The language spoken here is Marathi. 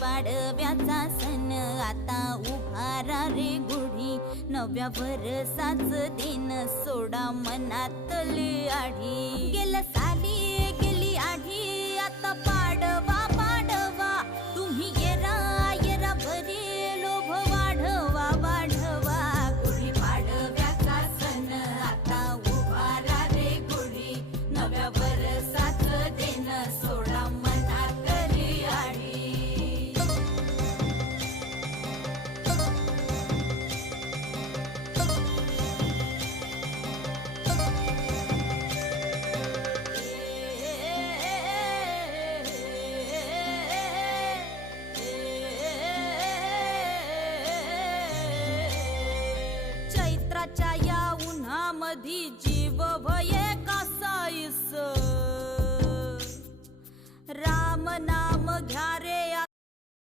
पाडव्याचा सण आता उभारा रे गुढी, नव्या वर्षाच दिन सोडा मनातली आढी. गेल्या साली गेली आढी, आता पाडवा पाडवा, तुम्ही येरा येरा बरी लोभ वाढवा वाढवा. गुढी पाडव्याचा सण आता उभारा रे गुढी, नव्या वर्षाच दिन सोडा मनातली आढी. चैत्राच्या या उन्हामधी जीव भये कासाईस, राम नाम घ्या